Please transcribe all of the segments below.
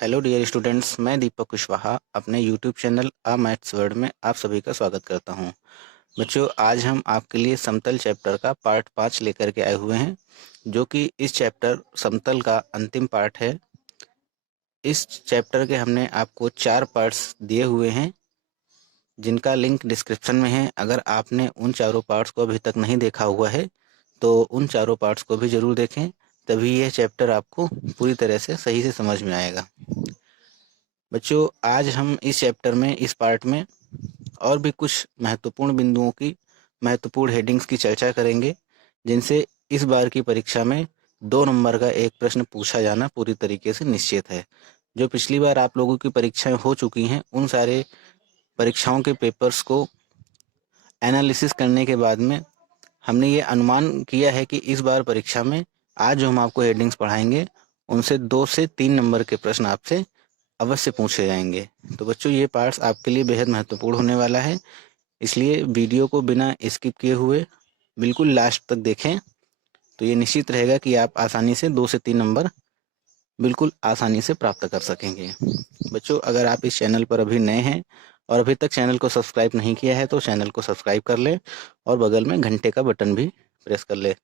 Hello dear students, मैं दीपक कुशवाहा अपने YouTube channel आ maths world में आप सभी का स्वागत करता हूं। बच्चों, आज हम आपके लिए समतल चैप्टर का पार्ट 5 लेकर के आए हुए हैं, जो कि इस चैप्टर समतल का अंतिम पार्ट है। इस चैप्टर के हमने आपको 4 पार्ट्स दिए हुए हैं, जिनका लिंक डिस्क्रिप्शन में है। अगर आपने उन चारों पार्ट्स को अभी तक नहीं देखा हुआ है तो उन चारों पार्ट्स को भी ज़रूर देखें, तभी यह चैप्टर आपको पूरी तरह से सही से समझ में आएगा। बच्चों, आज हम इस चैप्टर में, इस पार्ट में और भी कुछ महत्वपूर्ण बिंदुओं की, महत्वपूर्ण हेडिंग्स की चर्चा करेंगे, जिनसे इस बार की परीक्षा में 2 नंबर का एक प्रश्न पूछा जाना पूरी तरीके से निश्चित है। जो पिछली बार आप लोगों की परीक्षाएं हो चुकी हैं, उन सारे परीक्षाओं के पेपर्स को एनालिसिस करने के बाद में हमने ये अनुमान किया है कि इस बार परीक्षा में आज जो हम आपको हेडिंग्स पढ़ाएंगे, उनसे 2 से 3 नंबर के प्रश्न आपसे अवश्य पूछे जाएंगे। तो बच्चों, ये पार्ट्स आपके लिए बेहद महत्वपूर्ण होने वाला है, इसलिए वीडियो को बिना स्किप किए हुए बिल्कुल लास्ट तक देखें, तो ये निश्चित रहेगा कि आप आसानी से 2 से 3 नंबर बिल्कुल आसानी से प्राप्त कर सकेंगे। बच्चों, अगर आप इस चैनल पर अभी नए हैं और अभी तक चैनल को सब्सक्राइब नहीं किया है तो चैनल को सब्सक्राइब कर लें और बगल में घंटे का बटन भी प्रेस कर लें,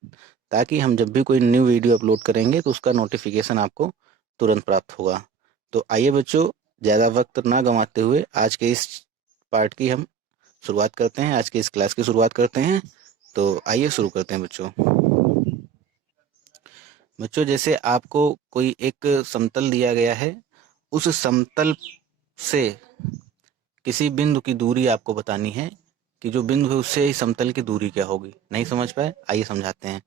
ताकि हम जब भी कोई न्यू वीडियो अपलोड करेंगे तो उसका नोटिफिकेशन आपको तुरंत प्राप्त होगा। तो आइए बच्चों, ज़्यादा वक्त ना गंवाते हुए आज के इस पार्ट की हम शुरुआत करते हैं, आज की इस क्लास की शुरुआत करते हैं। तो आइए शुरू करते हैं बच्चों। बच्चों, जैसे आपको कोई एक समतल दिया गया है, उस समतल से किसी बिंदु की दूरी आपको बतानी है कि जो बिंदु है उससे इस समतल की दूरी क्या होगी। नहीं समझ पाए? आइए समझाते हैं।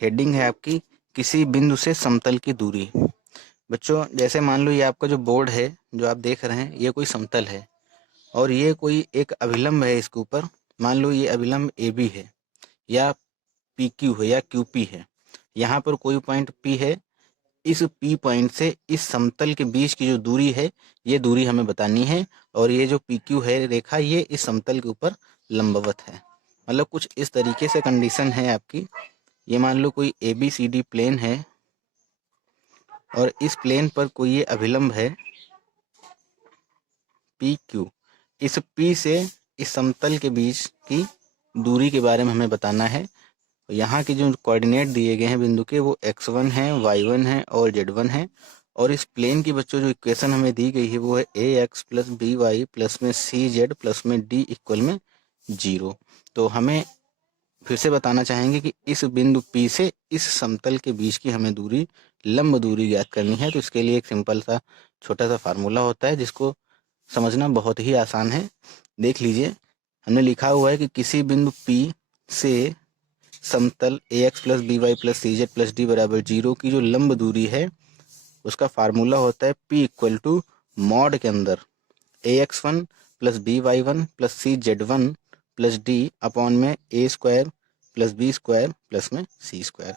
हेडिंग है आपकी, किसी बिंदु से समतल की दूरी। बच्चों, जैसे मान लो ये आपका जो बोर्ड है, जो आप देख रहे हैं, ये कोई समतल है और ये कोई एक अभिलंब है इसके ऊपर। मान लो ये अभिलंब ए बी है या पी क्यू है या क्यू पी है। यहाँ पर कोई पॉइंट पी है, इस पी पॉइंट से इस समतल के बीच की जो दूरी है, ये दूरी हमें बतानी है। और ये जो पी क्यू है रेखा, ये इस समतल के ऊपर लंबवत है। मतलब कुछ इस तरीके से कंडीशन है आपकी। ये मान लो कोई A B C D plane है और इस प्लेन पर कोई ये अभिलंब है पी क्यू। इस पी से इस समतल के बीच की दूरी के बारे में हमें बताना है। यहाँ के जो कोऑर्डिनेट दिए गए हैं बिंदु के, वो x1 है, y1 है और z1 है। और इस प्लेन की बच्चों जो इक्वेशन हमें दी गई है वो है ax plus B Y plus में सी जेड प्लस में d इक्वल में 0। तो हमें फिर से बताना चाहेंगे कि इस बिंदु P से इस समतल के बीच की हमें दूरी, लंब दूरी ज्ञात करनी है। तो इसके लिए एक सिंपल सा छोटा सा फार्मूला होता है, जिसको समझना बहुत ही आसान है। देख लीजिए, हमने लिखा हुआ है कि किसी बिंदु P से समतल ax plus B Y plus C Z plus D बराबर 0 की जो लंब दूरी है, उसका फार्मूला होता है P इक्वल टू मॉड के अंदर ax1 plus B Y one plus C Z one plus D upon में A square plus B square plus में सी स्क्वायर।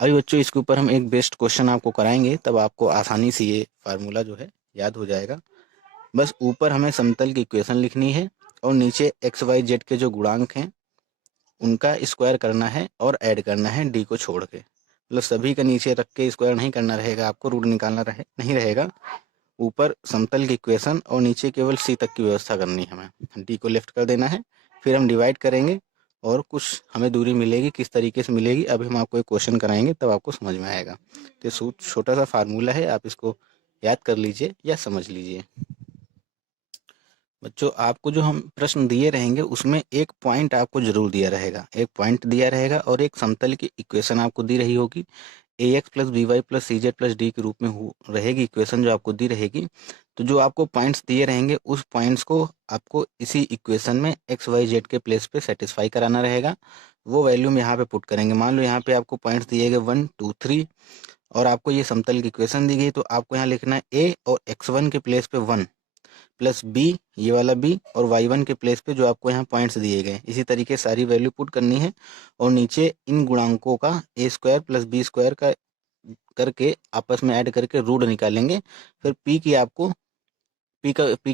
अभी बच्चों, इसके ऊपर हम एक बेस्ट क्वेश्चन आपको कराएंगे, तब आपको आसानी से ये फार्मूला जो है याद हो जाएगा। बस ऊपर हमें समतल की इक्वेशन लिखनी है और नीचे एक्स वाई जेड के जो गुणांक हैं उनका स्क्वायर करना है और ऐड करना है डी को छोड़ के। मतलब सभी का नीचे रख के स्क्वायर नहीं करना रहेगा, आपको रूट निकालना नहीं रहेगा। ऊपर समतल की इक्वेशन और नीचे केवल सी तक की व्यवस्था करनी है हमें। डी को लेफ्ट कर देना है, फिर हम डिवाइड करेंगे और कुछ हमें दूरी मिलेगी। किस तरीके से मिलेगी अभी हम आपको एक क्वेश्चन कराएंगे, तब आपको समझ में आएगा। तो छोटा सा फार्मूला है, आप इसको याद कर लीजिए या समझ लीजिए। बच्चों, आपको जो हम प्रश्न दिए रहेंगे उसमें एक पॉइंट आपको जरूर दिया रहेगा, एक पॉइंट दिया रहेगा और एक समतल की इक्वेशन आपको दी रही होगी। A X plus B Y plus C Z plus D के रूप में रहेगी इक्वेशन जो आपको दी रहेगी। तो जो आपको पॉइंट्स दिए रहेंगे उस पॉइंट्स को आपको इसी इक्वेशन में एक्स वाई जेड के प्लेस पे सेटिस्फाई कराना रहेगा। वो वैल्यू हम यहाँ पे पुट करेंगे। मान लो यहाँ पे आपको पॉइंट्स दिए गए 1 2 3 और आपको ये समतल की इक्वेशन दी गई, तो आपको यहाँ लिखना है ए और x1 के प्लेस पे 1 प्लस बी, ये वाला बी, और y1 के प्लेस पे जो आपको यहाँ पॉइंट्स दिए गए, इसी तरीके सारी वैल्यू पुट करनी है। और नीचे इन गुणांकों का ए स्क्वायर प्लस बी स्क्वायर का करके आपस में ऐड करके रूट निकालेंगे। फिर पी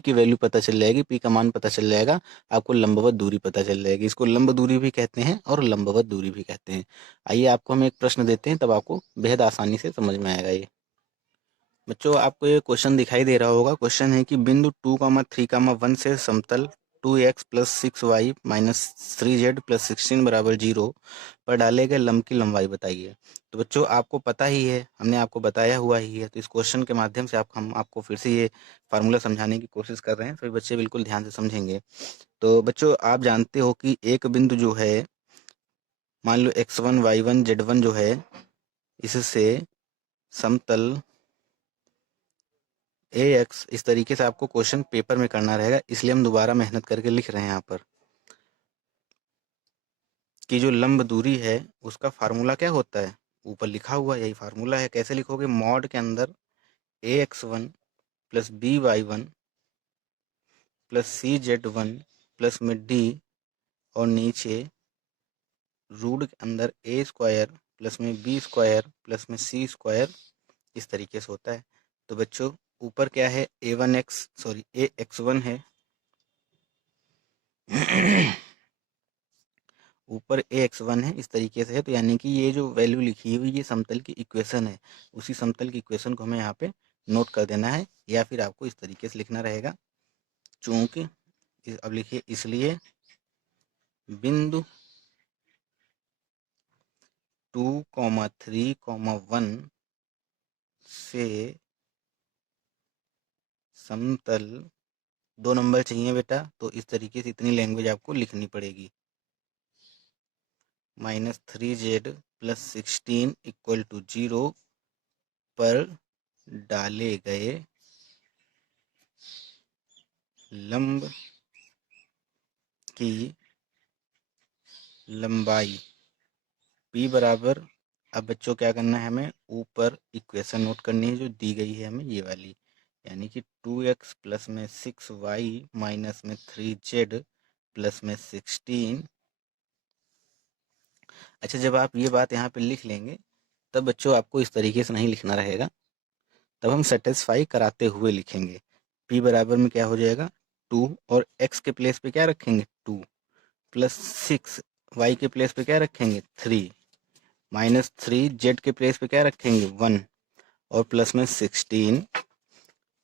की वैल्यू पता चल जाएगी, पी का मान पता चल जाएगा, आपको लंबवत दूरी पता चल जाएगी। इसको लंब दूरी भी कहते हैं और लंबवत दूरी भी कहते हैं। आइए आपको हम एक प्रश्न देते हैं, तब आपको बेहद आसानी से समझ में आएगा ये। बच्चों आपको ये क्वेश्चन दिखाई दे रहा होगा। क्वेश्चन है कि बिंदु 2,3,1 से समतल 2x plus 6y minus 3z plus 16 बराबर 0 पर डाले गए लंब की लंबाई बताइए। तो बच्चों आपको पता ही है, हमने आपको बताया हुआ ही है। तो इस क्वेश्चन के माध्यम से हम आपको फिर से ये फार्मूला समझाने की कोशिश कर रहे हैं। सभी बच्चे बिल्कुल ध्यान से समझेंगे। तो बच्चों आप जानते हो कि एक बिंदु जो है, मान लो x1 y1 z1 जो है, इससे समतल ax, इस तरीके से आपको क्वेश्चन पेपर में करना रहेगा, इसलिए हम दोबारा मेहनत करके लिख रहे हैं यहाँ पर कि जो लंब दूरी है उसका फार्मूला क्या होता है, ऊपर लिखा हुआ यही फार्मूला है। कैसे लिखोगे, मॉड के अंदर ax1 plus by1 plus cz1 plus में d, और नीचे रूट के अंदर a स्क्वायर प्लस में b स्क्वायर प्लस में c स्क्वायर, इस तरीके से होता है। तो बच्चों ऊपर क्या है, ax1 है ऊपर ax1 है, इस तरीके से है। तो यानी कि ये जो वैल्यू लिखी हुई ये समतल की इक्वेशन है, उसी समतल की इक्वेशन को हमें यहाँ पे नोट कर देना है, या फिर आपको इस तरीके से लिखना रहेगा। चूंकि अब लिखिए, इसलिए बिंदु 2,3,1 से समतल, 2 नंबर चाहिए बेटा, तो इस तरीके से इतनी लैंग्वेज आपको लिखनी पड़ेगी। -3z प्लस 16 इक्वल टू 0 पर डाले गए लंब की लंबाई p बराबर, अब बच्चों क्या करना है, हमें ऊपर इक्वेशन नोट करनी है जो दी गई है हमें, ये वाली, यानी कि 2x प्लस में 6y माइनस में 3z प्लस में 16। अच्छा, जब आप ये बात यहाँ पे लिख लेंगे तब बच्चों आपको इस तरीके से नहीं लिखना रहेगा, तब हम सेटिस्फाई कराते हुए लिखेंगे। p बराबर में क्या हो जाएगा, 2, और x के प्लेस पे क्या रखेंगे, 2 प्लस 6, y के प्लेस पे क्या रखेंगे, 3 माइनस 3, z के प्लेस पे क्या रखेंगे, 1, और प्लस में 16,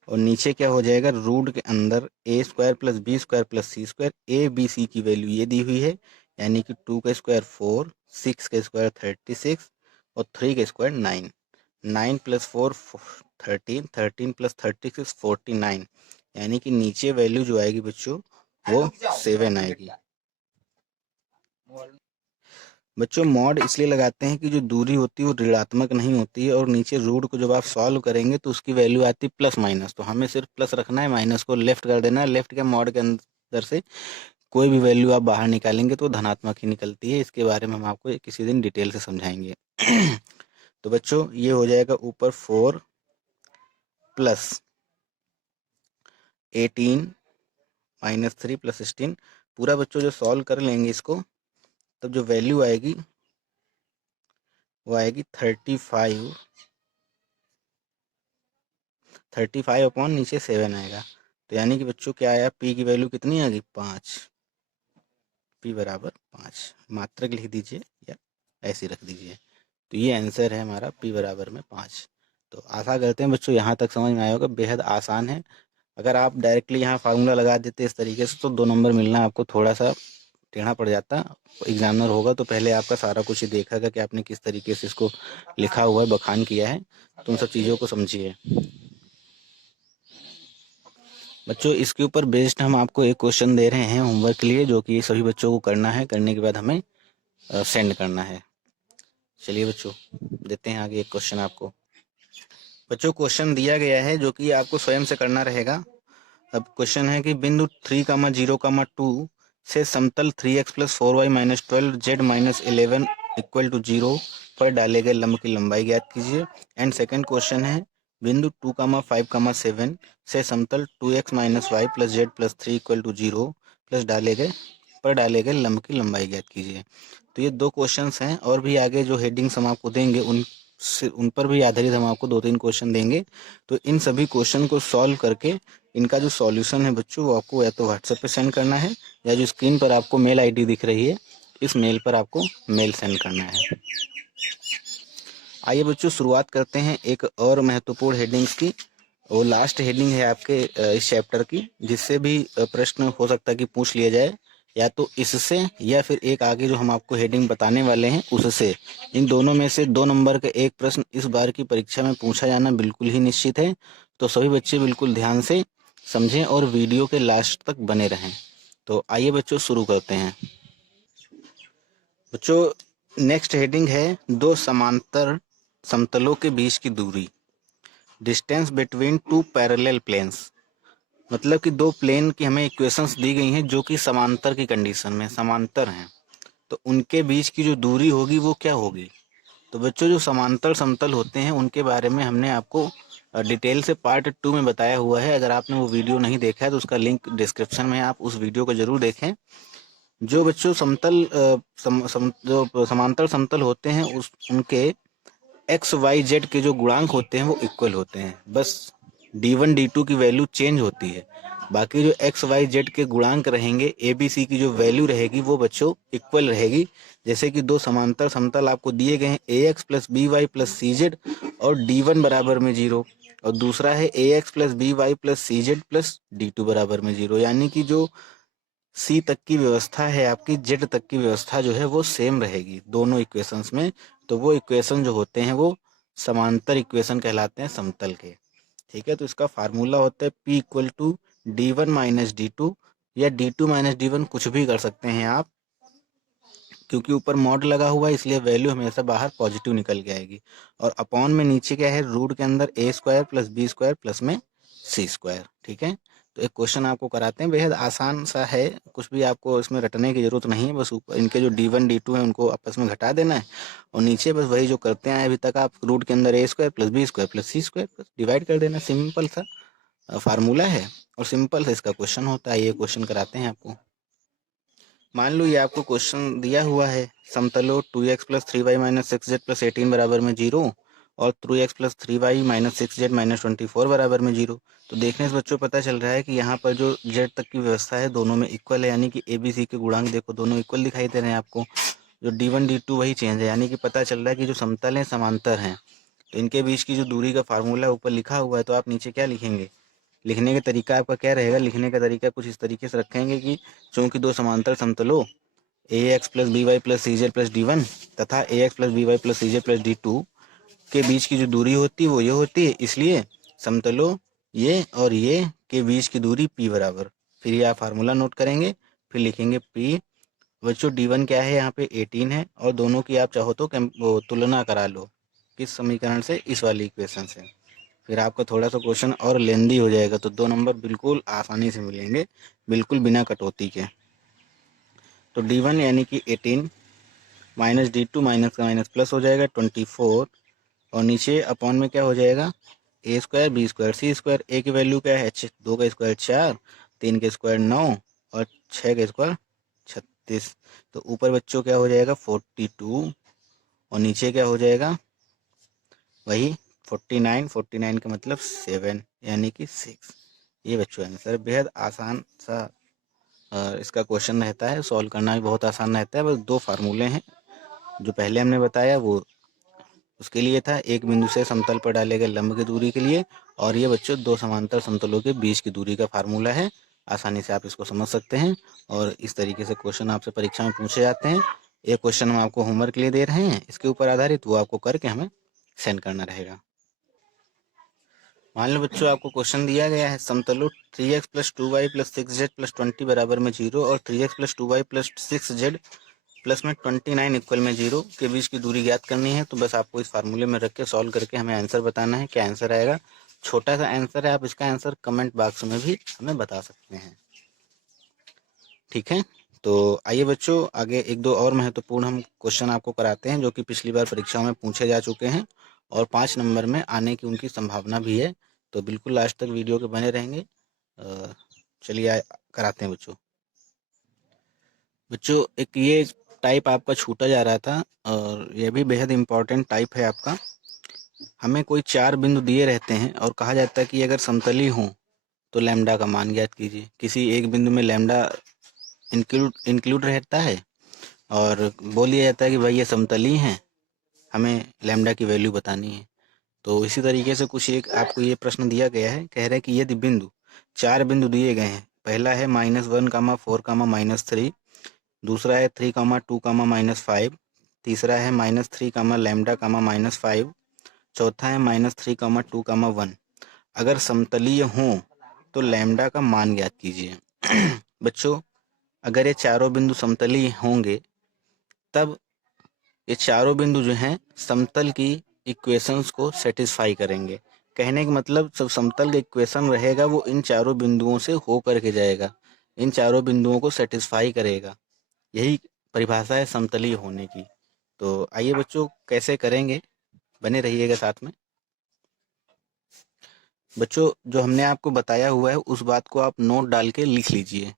और नीचे क्या हो जाएगा, रूट के अंदर a square plus B square plus C square. A B C की वैल्यू ये दी हुई है, यानी कि 2 का स्क्वायर 4, 6 का स्क्वायर 36, और 3 का स्क्वायर 9। 9 प्लस 4 13, 13 प्लस 36 49, यानी कि नीचे वैल्यू जो आएगी बच्चों वो 7 आएगी। बच्चों मॉड इसलिए लगाते हैं कि जो दूरी होती है वो ऋणात्मक नहीं होती है, और नीचे रूट को जब आप सॉल्व करेंगे तो उसकी वैल्यू आती है प्लस माइनस, तो हमें सिर्फ प्लस रखना है, माइनस को लेफ्ट कर देना है। लेफ्ट के मॉड के अंदर से कोई भी वैल्यू आप बाहर निकालेंगे तो धनात्मक ही निकलती है। इसके बारे में हम आपको किसी दिन डिटेल से समझाएंगे। तो बच्चों ये हो जाएगा ऊपर 4 प्लस 18 माइनस 3 प्लस 16, पूरा बच्चों जो सॉल्व कर लेंगे इसको, तब जो वैल्यू आएगी वो आएगी 35 अपॉन नीचे 7 आएगा। तो यानी कि बच्चों क्या आया, p की वैल्यू कितनी आ गई, 5, p बराबर 5। मात्रक लिख दीजिए या ऐसे रख दीजिए। तो ये आंसर है हमारा, p बराबर में 5। तो आशा करते हैं बच्चों यहाँ तक समझ में आया होगा, बेहद आसान है। अगर आप डायरेक्टली यहाँ फार्मूला लगा देते इस तरीके से तो 2 नंबर मिलना आपको थोड़ा सा टेढ़ा पड़ जाता। एग्जामिनर होगा तो पहले आपका सारा कुछ ही देखेगा कि आपने किस तरीके से इसको लिखा हुआ है, बखान किया है, तो उन सब चीज़ों को समझिए। बच्चों इसके ऊपर बेस्ड हम आपको एक क्वेश्चन दे रहे हैं होमवर्क के लिए, जो कि सभी बच्चों को करना है, करने के बाद हमें सेंड करना है। चलिए बच्चों देते हैं आगे एक क्वेश्चन आपको। बच्चों क्वेश्चन दिया गया है जो कि आपको स्वयं से करना रहेगा। अब क्वेश्चन है कि बिंदु 3,0,2 से समतल 3x plus 4y minus 12z minus 11 equal to 0 पर डाले गए लंब की लंबाई ज्ञात कीजिए। एंड सेकंड क्वेश्चन है बिंदु 2,5,7 से समतल 2x माइनस वाई प्लस जेड प्लस 3 इक्वल टू 0 प्लस डाले गए लंब की लंबाई ज्ञात कीजिए। तो ये 2 क्वेश्चंस हैं, और भी आगे जो हेडिंग्स हम आपको देंगे उन पर भी आधारित हम आपको 2-3 क्वेश्चन देंगे। तो इन सभी क्वेश्चन को सॉल्व करके इनका जो सॉल्यूशन है बच्चों वो आपको या तो व्हाट्सएप पे सेंड करना है, या जो स्क्रीन पर आपको मेल आईडी दिख रही है इस मेल पर आपको मेल सेंड करना है। आइए बच्चों शुरुआत करते हैं एक और महत्वपूर्ण हेडिंग्स की। वो लास्ट हेडिंग है आपके इस चैप्टर की, जिससे भी प्रश्न हो सकता है कि पूछ लिया जाए, या तो इससे या फिर एक आगे जो हम आपको हेडिंग बताने वाले हैं उससे। इन दोनों में से 2 नंबर का एक प्रश्न इस बार की परीक्षा में पूछा जाना बिल्कुल ही निश्चित है। तो सभी बच्चे बिल्कुल ध्यान से समझें और वीडियो के लास्ट तक बने रहें। तो आइए बच्चों शुरू करते हैं। बच्चों नेक्स्ट हेडिंग है दो समांतर समतलों के बीच की दूरी, distance between two parallel planes. मतलब कि दो प्लेन की हमें इक्वेशंस दी गई हैं जो कि समांतर की कंडीशन में समांतर हैं, तो उनके बीच की जो दूरी होगी वो क्या होगी। तो बच्चों जो समांतर समतल होते हैं उनके बारे में हमने आपको डिटेल से पार्ट 2 में बताया हुआ है। अगर आपने वो वीडियो नहीं देखा है तो उसका लिंक डिस्क्रिप्शन में, आप उस वीडियो को जरूर देखें। जो बच्चों जो समांतर समतल होते हैं उस उनके एक्स वाई जेड के जो गुणांक होते हैं वो इक्वल होते हैं। बस D1 D2 की वैल्यू चेंज होती है, बाकी जो एक्स वाई जेड के गुणांक रहेंगे, ए बी सी की जो वैल्यू रहेगी वो बच्चों इक्वल रहेगी। जैसे कि दो समांतर समतल आपको दिए गए हैं, A X plus B Y plus C Z और D1 बराबर में 0, और दूसरा है A X plus B Y plus C Z plus D2 बराबर में 0। यानी कि जो सी तक की व्यवस्था है आपकी, जेड तक की व्यवस्था जो है वो सेम रहेगी दोनों इक्वेशंस में। तो वो इक्वेशन जो होते हैं वो समांतर इक्वेशन कहलाते हैं समतल के। ठीक है, तो इसका फार्मूला होता है P equal to D1 minus D2, या D2 माइनस D1 कुछ भी कर सकते हैं आप, क्योंकि ऊपर मॉड लगा हुआ है इसलिए वैल्यू हमेशा बाहर पॉजिटिव निकल के आएगी। और अपॉन में नीचे क्या है, रूट के अंदर A square plus B square plus में सी स्क्वायर। ठीक है, तो एक क्वेश्चन आपको कराते हैं, बेहद आसान सा है, कुछ भी आपको इसमें रटने की जरूरत नहीं है। बस ऊपर इनके जो D1 D2 है उनको आपस में घटा देना है, और नीचे बस वही जो करते हैं अभी तक आप, रूट के अंदर A square plus B square plus C square plus divide कर देना। सिंपल सा फार्मूला है और सिंपल सा इसका क्वेश्चन होता है। ये क्वेश्चन कराते हैं आपको। मान लो ये आपको क्वेश्चन दिया हुआ है, समतलों 2x plus 3y minus 6z plus 18 बराबर में 0 और 2x plus 3y minus 6z minus 24 बराबर में 0। तो देखने से बच्चों पता चल रहा है कि यहाँ पर जो z तक की व्यवस्था है दोनों में इक्वल है, यानी कि ए बी सी के गुणांक देखो दोनों इक्वल दिखाई दे रहे हैं आपको। जो D1 D2 वही चेंज है, यानी कि पता चल रहा है कि जो समतल हैं समांतर हैं। तो इनके बीच की जो दूरी का फार्मूला ऊपर लिखा हुआ है, तो आप नीचे क्या लिखेंगे, लिखने का तरीका आपका क्या रहेगा, लिखने का तरीका कुछ इस तरीके से रखेंगे कि चूंकि दो समांतर समतलों A X plus B Y plus C Z plus D1 तथा A X plus B Y plus C Z plus D2 के बीच की जो दूरी होती है वो ये होती है, इसलिए समतलों ये और ये के बीच की दूरी P बराबर। फिर ये आप फार्मूला नोट करेंगे, फिर लिखेंगे P। बच्चों D1 क्या है, यहाँ पे 18 है, और दोनों की आप चाहो तो वो तुलना करा लो, किस समीकरण से, इस वाली इक्वेशन से। फिर आपका थोड़ा सा क्वेश्चन और लेंदी हो जाएगा, तो 2 नंबर बिल्कुल आसानी से मिलेंगे, बिल्कुल बिना कटौती के। तो D1 यानी कि 18 माइनस D2 माइनस का माइनस प्लस हो जाएगा 24, और नीचे अपॉन में क्या हो जाएगा, ए स्क्वायर बी स्क्वायर सी स्क्वायर। ए की वैल्यू क्या है, 2 का स्क्वायर 4, 3 का स्क्वायर 9 और 6 का स्क्वायर 36। तो ऊपर बच्चों क्या हो जाएगा 42, और नीचे क्या हो जाएगा वही 49। 49 का मतलब 7 यानी कि 6। ये बच्चों आंसर, बेहद आसान सा इसका क्वेश्चन रहता है, सॉल्व करना भी बहुत आसान रहता है। बस 2 फार्मूले हैं, जो पहले हमने बताया वो उसके लिए था, एक बिंदु से समतल पर डाले गए लंब की दूरी के लिए, और ये बच्चों 2 समांतर समतलों के बीच की दूरी का फार्मूला है। आसानी से आप इसको समझ सकते हैं, और इस तरीके से क्वेश्चन आपसे परीक्षा में पूछे जाते हैं। एक क्वेश्चन हम आपको होमवर्क के लिए दे रहे हैं, इसके ऊपर आधारित वो आपको करके हमें सेंड करना रहेगा। मान लो बच्चों आपको क्वेश्चन दिया गया है, समतलों 3x plus 2y plus 6z plus 20 बराबर में 0 और 3x plus 2y plus 6z plus में 29 इक्वल में 0 के बीच की दूरी ज्ञात करनी है। तो बस आपको इस फार्मूले में रख के सॉल्व करके हमें आंसर बताना है। क्या आंसर आएगा, छोटा सा आंसर है, आप इसका आंसर कमेंट बॉक्स में भी हमें बता सकते हैं। ठीक है, तो आइए बच्चों आगे एक दो और महत्वपूर्ण हम क्वेश्चन आपको कराते हैं, जो कि पिछली बार परीक्षाओं में पूछे जा चुके हैं और 5 नंबर में आने की उनकी संभावना भी है। तो बिल्कुल लास्ट तक वीडियो के बने रहेंगे। चलिए कराते हैं बच्चों। बच्चों एक ये टाइप आपका छूटा जा रहा था, और यह भी बेहद इम्पोर्टेंट टाइप है आपका। हमें कोई 4 बिंदु दिए रहते हैं और कहा जाता है कि अगर समतली हो तो लैम्डा का मान ज्ञात कीजिए। किसी एक बिंदु में लैम्डा इंक्लूड रहता है, और बोल दिया जाता है कि भाई ये समतली हैं, हमें लैम्डा की वैल्यू बतानी है। तो इसी तरीके से कुछ एक आपको ये प्रश्न दिया गया है, कह रहे हैं कि यदि बिंदु 4 बिंदु दिए गए हैं, पहला है -1, 4, -3, दूसरा है 3, 2, -5, तीसरा है -3, लैम्डा, -5, चौथा है -3, 2, 1। अगर समतलीय हों तो लैम्डा का मान ज्ञात कीजिए। बच्चों, अगर ये चारों बिंदु समतलीय होंगे तब ये चारों बिंदु जो हैं समतल की इक्वेशंस को सेटिस्फाई करेंगे। कहने का मतलब जब समतल का इक्वेशन रहेगा वो इन चारों बिंदुओं से हो करके जाएगा, इन चारों बिंदुओं को सेटिस्फाई करेगा। यही परिभाषा है समतलीय होने की। तो आइए बच्चों, कैसे करेंगे, बने रहिएगा साथ में। बच्चों, जो हमने आपको बताया हुआ है उस बात को आप नोट डाल के लिख लीजिए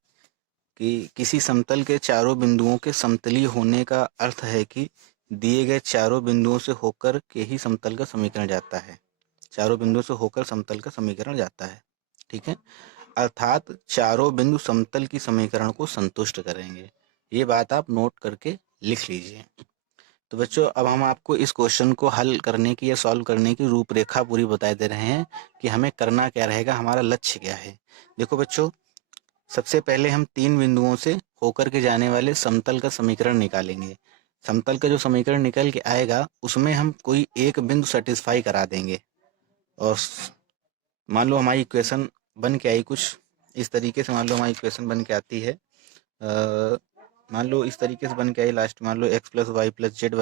कि किसी समतल के चारों बिंदुओं के समतलीय होने का अर्थ है कि दिए गए चारों बिंदुओं से होकर के ही समतल का समीकरण जाता है। चारों बिंदुओं से होकर समतल का समीकरण जाता है, ठीक है। अर्थात चारों बिंदु समतल की समीकरण को संतुष्ट करेंगे। ये बात आप नोट करके लिख लीजिए। तो बच्चों, अब हम आपको इस क्वेश्चन को हल करने की या सॉल्व करने की रूपरेखा पूरी बता दे रहे हैं कि हमें करना क्या रहेगा, हमारा लक्ष्य क्या है। देखो बच्चों, सबसे पहले हम 3 बिंदुओं से होकर के जाने वाले समतल का समीकरण निकालेंगे। समतल का जो समीकरण निकल के आएगा उसमें हम कोई एक बिंदु सेटिस्फाई करा देंगे और मान लो हमारी इक्वेशन बन के आई कुछ इस तरीके से। मान लो हमारी इक्वेशन बन के आती है, मान लो इस तरीके से बन के आई लास्ट, मान लो x + y + z =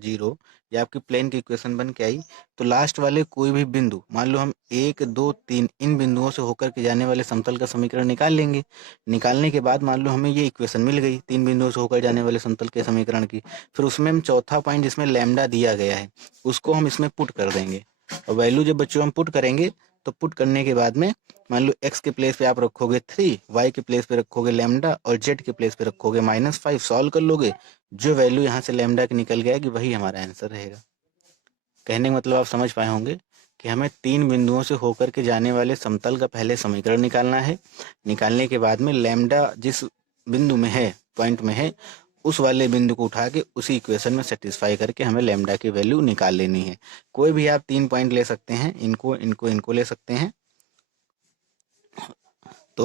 0, ये आपकी प्लेन की इक्वेशन बन के आई। तो लास्ट वाले कोई भी बिंदु, मान लो हम 1, 2, 3 इन बिंदुओं से होकर के जाने वाले समतल का समीकरण निकाल लेंगे। निकालने के बाद मान लो हमें ये इक्वेशन मिल गई 3 बिंदुओं से होकर जाने वाले समतल के समीकरण की। फिर उसमें हम चौथा पॉइंट जिसमें लैम्डा दिया गया है उसको हम इसमें पुट कर देंगे। और वैल्यू जब बच्चों हम पुट करेंगे तो पुट करने के बाद में मान लो x के प्लेस पे आप रखोगे 3, y के प्लेस पे रखोगे लैम्डा और z के प्लेस पे रखोगे -5। सॉल्व कर लोगे, जो वैल्यू यहाँ से लैम्डा की निकल गया कि वही हमारा आंसर रहेगा। कहने का मतलब आप समझ पाए होंगे कि हमें 3 बिंदुओं से होकर के जाने वाले समतल का पहले समीकरण निकालना है। निकालने के बाद में लैम्डा जिस बिंदु में है, पॉइंट में है, उस वाले बिंदु को उठा के उसी इक्वेशन में सेटिस्फाई करके हमें लैम्डा की वैल्यू निकाल लेनी है। कोई भी आप 3 पॉइंट ले सकते हैं, इनको ले सकते हैं। तो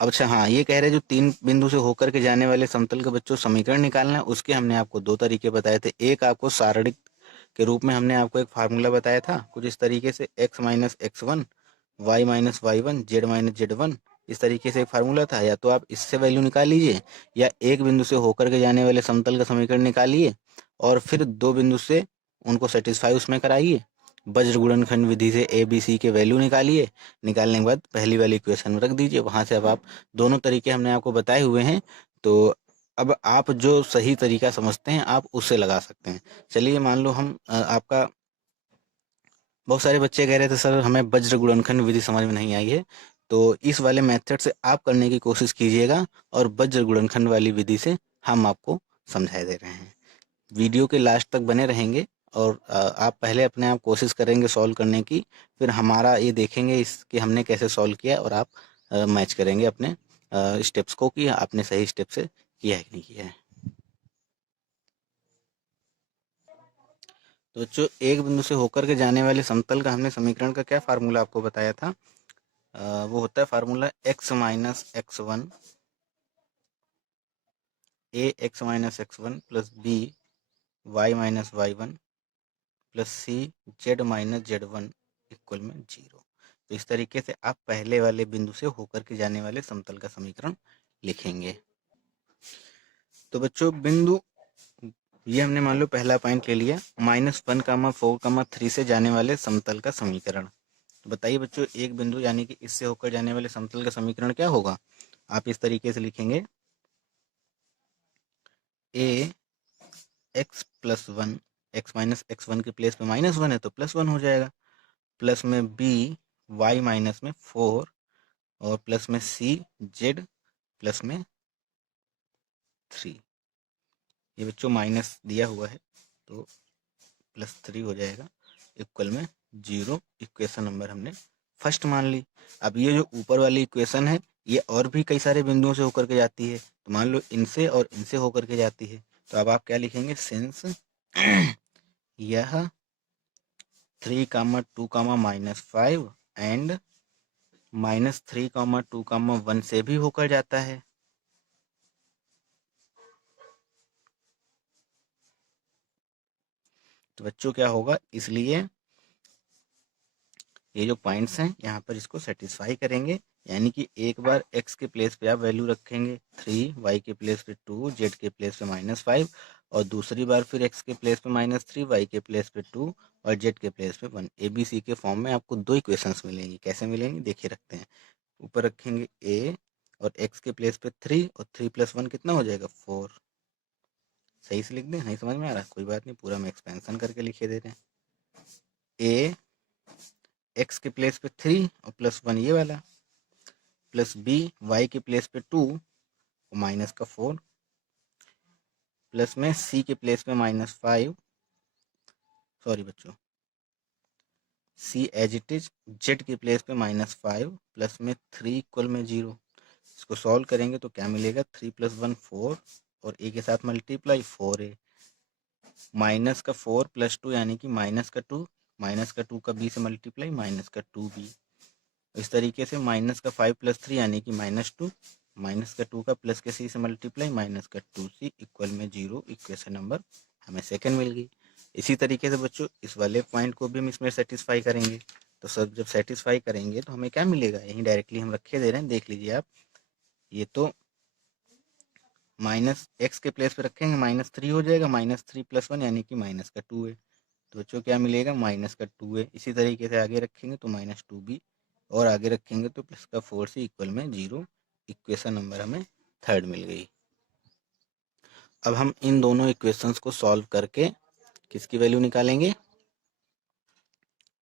अब अच्छा, हाँ, ये कह रहे जो 3 बिंदु से होकर के जाने वाले समतल का बच्चों समीकरण निकालना है, उसके हमने आपको 2 तरीके बताए थे। एक आपको सारणिक के रूप में हमने आपको एक फार्मूला बताया था कुछ इस तरीके से, x - x1, y - y1, z - z1, इस तरीके से एक फार्मूला था। या तो आप इससे वैल्यू निकाल लीजिए या एक बिंदु से होकर के जाने वाले समतल का समीकरण निकालिए और फिर 2 बिंदु से उनको सेटिस्फाई उसमें कराइए। वज्र गुणनखंड विधि से ए बी सी के वैल्यू निकालिए। निकालने के बाद पहली वाली इक्वेशन में रख दीजिए। वहां से अब आप दोनों तरीके हमने आपको बताए हुए हैं, तो अब आप जो सही तरीका समझते हैं आप उससे लगा सकते हैं। चलिए, मान लो हम आपका बहुत सारे बच्चे कह रहे थे सर हमें वज्र गुणनखंड विधि समझ में नहीं आई है, तो इस वाले मेथड से आप करने की कोशिश कीजिएगा और वज्र गुणनखंड वाली विधि से हम आपको समझा दे रहे हैं। वीडियो के लास्ट तक बने रहेंगे और आप पहले अपने आप कोशिश करेंगे सॉल्व करने की, फिर हमारा ये देखेंगे इस कि हमने कैसे सॉल्व किया और आप मैच करेंगे अपने स्टेप्स को कि आपने सही स्टेप से किया है कि नहीं किया है। तो बच्चों, एक बिंदु से होकर के जाने वाले समतल का हमने समीकरण का क्या फार्मूला आपको बताया था, वो होता है formula x - x1 a x - x1 plus b y - y1 plus c z - z1 equal में 0। तो इस तरीके से आप पहले वाले बिंदु से होकर के जाने वाले समतल का समीकरण लिखेंगे। तो बच्चों, बिंदु ये हमने मान लो पहला पॉइंट ले लिया, -1, 4, 3 से जाने वाले समतल का समीकरण। तो बताइए बच्चों, एक बिंदु यानी कि इससे होकर जाने वाले समतल का समीकरण क्या होगा। आप इस तरीके से लिखेंगे, a x + 1, x - x1 के प्लेस पे -1 है तो +1 हो जाएगा, प्लस में b y - 4 और प्लस में c z प्लस में 3। ये बच्चों माइनस दिया हुआ है तो +3 हो जाएगा इक्वल में 0। इक्वेशन नंबर हमने फर्स्ट मान ली। अब ये जो ऊपर वाली इक्वेशन है ये और भी कई सारे बिंदुओं से होकर के जाती है, तो मान लो इनसे और इनसे होकर के जाती है। तो अब आप क्या लिखेंगे, सिंस यह 3, 2, -5 एंड -3, 2, 1 से भी होकर जाता है। तो बच्चों क्या होगा, इसलिए ये जो पॉइंट्स हैं यहाँ पर इसको सेटिस्फाई करेंगे। यानी कि एक बार x के प्लेस पे आप वैल्यू रखेंगे 3, y के प्लेस पे 2, z के प्लेस पे -5 और दूसरी बार फिर x के प्लेस पे -3, y के प्लेस पे 2 और z के प्लेस पे 1। ABC के फॉर्म में आपको दो इक्वेशंस मिलेंगी। कैसे मिलेंगी देखिए रखते हैं। ऊपर रखेंगे a और x के प्लेस पे 3 और 3 + 1 कितना हो जाएगा 4। सही से लिख दें, नहीं समझ में आ रहा कोई बात नहीं, पूरा हम एक्सपेंशन करके लिखे दे रहे हैं। a x के प्लेस पे 3 और +1 ये वाला, प्लस b y के प्लेस पे 2 और -4, प्लस में c के प्लेस पे -5, सॉरी बच्चों, c as it is, z के प्लेस पे -5 प्लस में 3 इक्वल में 0। इसको सॉल्व करेंगे तो क्या मिलेगा, 3 + 1 4 और a के साथ मल्टीप्लाई 4a, -4 + 2 यानी कि -2, -2 का b से मल्टीप्लाई -2b। इस तरीके से -5 + 3 यानी कि -2, -2 का प्लस के सी से मल्टीप्लाई -2c इक्वल में 0। इक्वेशन नंबर हमें सेकंड मिल गई। इसी तरीके से बच्चों इस वाले पॉइंट को भी हम इसमें सेटिस्फाई करेंगे। तो सब जब सेटिस्फाई करेंगे तो हमें क्या मिलेगा, यही डायरेक्टली हम रखे दे रहे हैं, देख लीजिए आप। ये तो -x के प्लेस पे रखेंगे -3 हो जाएगा, -3 + 1 यानी कि -2 है। तो बच्चों क्या मिलेगा, -2 है। इसी तरीके से आगे रखेंगे तो -2b और आगे रखेंगे तो +4c इक्वल में 0। इक्वेशन नंबर हमें थर्ड मिल गई। अब हम इन दोनों इक्वेशंस को सॉल्व करके किसकी वैल्यू निकालेंगे,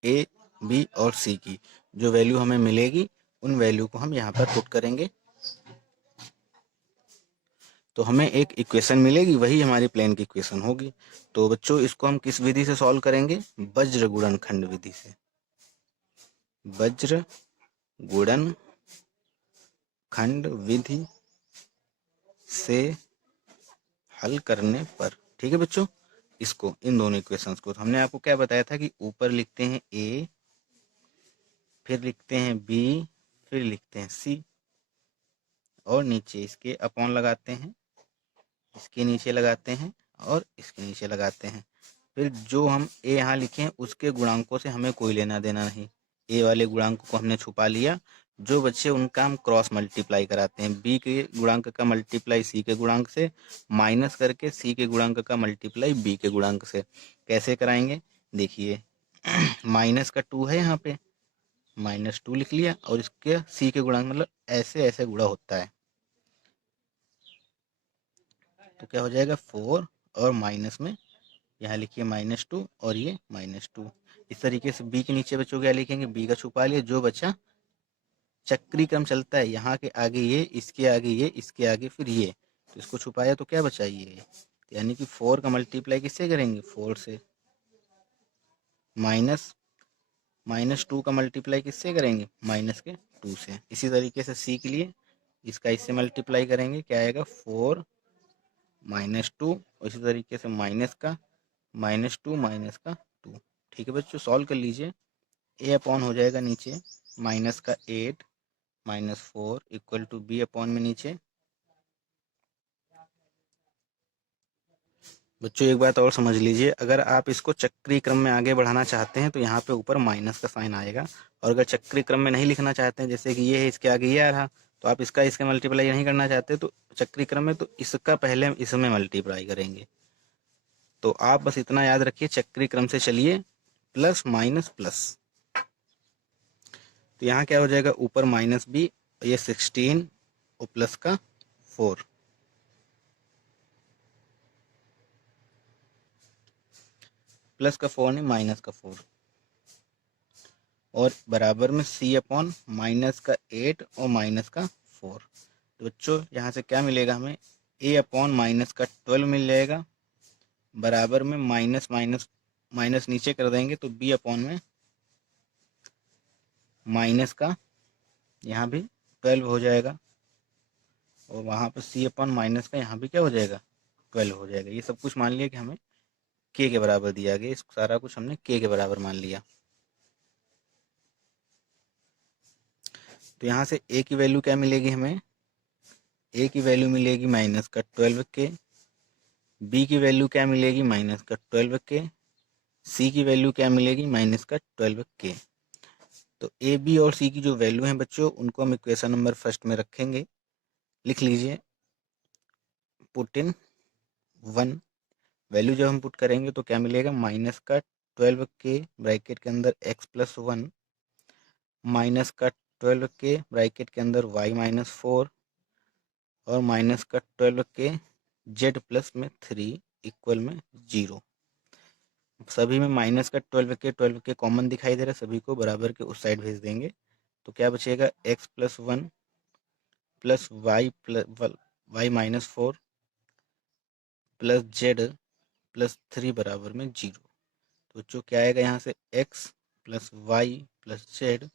a, b और c की। जो वैल्यू हमें मिलेगी उन वैल्यू को हम यहाँ पर पुट करेंगे तो हमें एक इक्वेशन मिलेगी, वही हमारी प्लेन की इक्वेशन होगी। तो बच्चों इसको हम किस विधि से सॉल्व करेंगे, वज्र गुणनखंड विधि से। वज्र गुणनखंड विधि से हल करने पर, ठीक है बच्चों। इसको इन दोनों इक्वेशंस को तो हमने आपको क्या बताया था कि ऊपर लिखते हैं a, फिर लिखते हैं b, फिर लिखते हैं c और नीचे इसके अपॉन लगाते हैं, इसके नीचे लगाते हैं और इसके नीचे लगाते हैं। फिर जो हम a यहाँ लिखे हैं उसके गुणांकों से हमें कोई लेना देना नहीं। a वाले गुणांक को हमने छुपा लिया। जो बच्चे उनका हम क्रॉस मल्टीप्लाई कराते हैं, b के गुणांक का मल्टीप्लाई c के गुणांक से, माइनस करके c के गुणांक का मल्टीप्लाई b के गुणांक से। कैसे कराएंगे देखिए, -2 है यहाँ पे, -2 लिख लिया और इसके c के गुणांक मतलब ऐसे ऐसे गुणा होता है तो क्या हो जाएगा 4 और माइनस में यहाँ लिखिए -2 और ये -2। इस तरीके से b के नीचे बच्चों क्या लिखेंगे, b का छुपा लिया। जो बचा चक्री क्रम चलता है, यहाँ के आगे ये, इसके आगे ये, इसके आगे फिर ये, तो इसको छुपाया तो क्या बचा ये, यानी कि 4 का मल्टीप्लाई किससे करेंगे 4 से, -2 का मल्टीप्लाई किससे करेंगे -2 से। इसी तरीके से c के लिए इसका इससे मल्टीप्लाई करेंगे, क्या आएगा 4 -2, इसी तरीके से माइनस का -2 ठीक है बच्चों, सॉल्व कर लीजिए। a अपॉन हो जाएगा नीचे -8 -4 इक्वल टू b अपॉन में नीचे। बच्चों एक बात और समझ लीजिए, अगर आप इसको चक्रीय क्रम में आगे बढ़ाना चाहते हैं तो यहाँ पे ऊपर माइनस का साइन आएगा, और अगर चक्रीय क्रम में नहीं लिखना चाहते हैं, जैसे कि ये है इसके आगे ये आ रहा, तो आप इसका इसके मल्टीप्लाई नहीं करना चाहते तो चक्रीय क्रम में, तो इसका पहले इसमें मल्टीप्लाई करेंगे। तो आप बस इतना याद रखिए, चक्रीय क्रम से चलिए, प्लस माइनस प्लस। तो यहाँ क्या हो जाएगा, ऊपर -b, ये 16 और प्लस का 4, प्लस का 4 नहीं माइनस का 4, और बराबर में c अपॉन -8 और -4। तो बच्चों यहाँ से क्या मिलेगा हमें, a अपॉन -12 मिल जाएगा, बराबर में माइनस माइनस माइनस नीचे कर देंगे तो b अपॉन में माइनस का यहाँ भी 12 हो जाएगा, और वहाँ पर c अपॉन माइनस का यहाँ भी क्या हो जाएगा 12 हो जाएगा। ये सब कुछ मान लिया कि हमें के बराबर दिया गया, इस सारा कुछ हमने के बराबर मान लिया। तो यहाँ से ए की वैल्यू क्या मिलेगी हमें, ए की वैल्यू मिलेगी -12k, बी की वैल्यू क्या मिलेगी -12k, सी की वैल्यू क्या मिलेगी -12k। तो ए बी और सी की जो वैल्यू हैं बच्चों, उनको हम इक्वेशन नंबर फर्स्ट में रखेंगे। लिख लीजिए, पुट इन 1। वैल्यू जब हम पुट करेंगे तो क्या मिलेगा, -12k ब्रैकेट के अंदर x+1 -12k ब्रैकेट के अंदर y-4 और -12k z+3 इक्वल में 0। सभी में -12k कॉमन दिखाई दे रहा है, सभी को बराबर के उस साइड भेज देंगे। तो क्या बचेगा, x+1 plus y-4 plus z+3 बराबर में 0। तो बच्चों क्या आएगा यहाँ से, x plus Y plus z,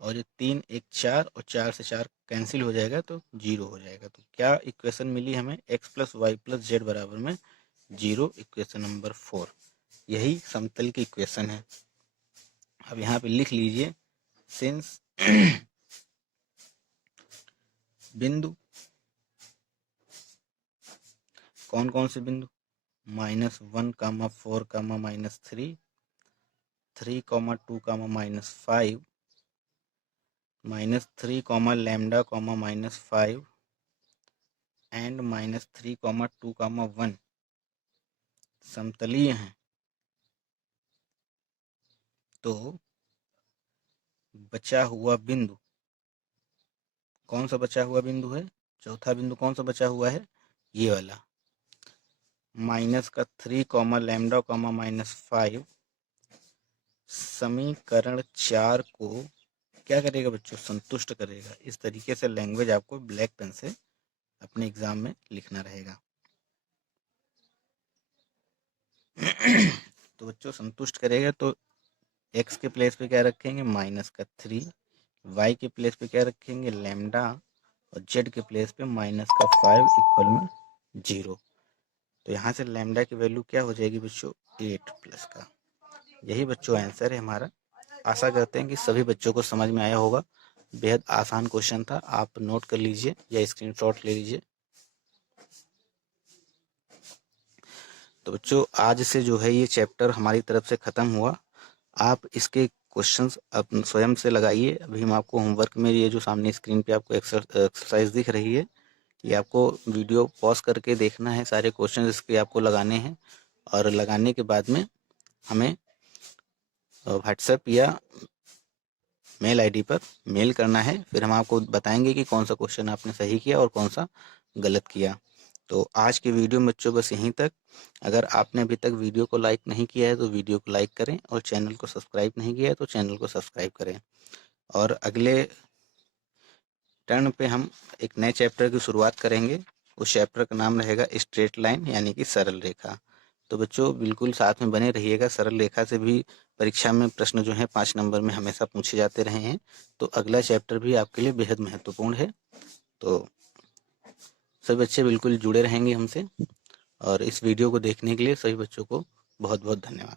और ये 3 1 4 और 4 से 4 कैंसिल हो जाएगा तो 0 हो जाएगा। तो क्या इक्वेशन मिली हमें, x plus Y plus Z बराबर में 0, इक्वेशन नंबर 4। यही समतल की इक्वेशन है। अब यहाँ पे लिख लीजिए, सिंस बिंदु, कौन कौन से बिंदु, -1, -4, -3, 3, -2, -5, -3, लैम्डा, -5 एंड -3, 2, 1 समतलीय हैं। तो बचा हुआ बिंदु, कौन सा बचा हुआ बिंदु है, चौथा बिंदु कौन सा बचा हुआ है, ये वाला -3, लैम्डा, -5 समीकरण 4 को क्या करेगा बच्चों, संतुष्ट करेगा। इस तरीके से लैंग्वेज आपको ब्लैक पेन से अपने एग्जाम में लिखना रहेगा। तो बच्चों संतुष्ट करेगा, तो x के प्लेस पे क्या रखेंगे, -3, y के प्लेस पे क्या रखेंगे, लैम्डा, और z के प्लेस पे -5 इक्वल में 0। तो यहाँ से लैम्डा की वैल्यू क्या हो जाएगी बच्चों, 8 प्लस का। यही बच्चों आंसर है हमारा। आशा करते हैं कि सभी बच्चों को समझ में आया होगा। बेहद आसान क्वेश्चन था, आप नोट कर लीजिए या स्क्रीनशॉट ले लीजिए। तो बच्चों आज से जो है ये चैप्टर हमारी तरफ से ख़त्म हुआ। आप इसके क्वेश्चंस अपने स्वयं से लगाइए। अभी हम आपको होमवर्क में, ये जो सामने स्क्रीन पे आपको एक्सरसाइज दिख रही है, ये आपको वीडियो पॉज करके देखना है। सारे क्वेश्चंस इसके आपको लगाने हैं, और लगाने के बाद में हमें व्हाट्सएप या मेल आईडी पर मेल करना है। फिर हम आपको बताएंगे कि कौन सा क्वेश्चन आपने सही किया और कौन सा गलत किया। तो आज के वीडियो में बच्चों बस यहीं तक। अगर आपने अभी तक वीडियो को लाइक नहीं किया है तो वीडियो को लाइक करें, और चैनल को सब्सक्राइब नहीं किया है तो चैनल को सब्सक्राइब करें। और अगले टर्न पे हम एक नए चैप्टर की शुरुआत करेंगे। उस चैप्टर का नाम रहेगा स्ट्रेट लाइन, यानी कि सरल रेखा। तो बच्चों बिल्कुल साथ में बने रहिएगा। सरल रेखा से भी परीक्षा में प्रश्न जो है 5 नंबर में हमेशा पूछे जाते रहे हैं। तो अगला चैप्टर भी आपके लिए बेहद महत्वपूर्ण है। तो सभी बच्चे बिल्कुल जुड़े रहेंगे हमसे, और इस वीडियो को देखने के लिए सभी बच्चों को बहुत बहुत धन्यवाद।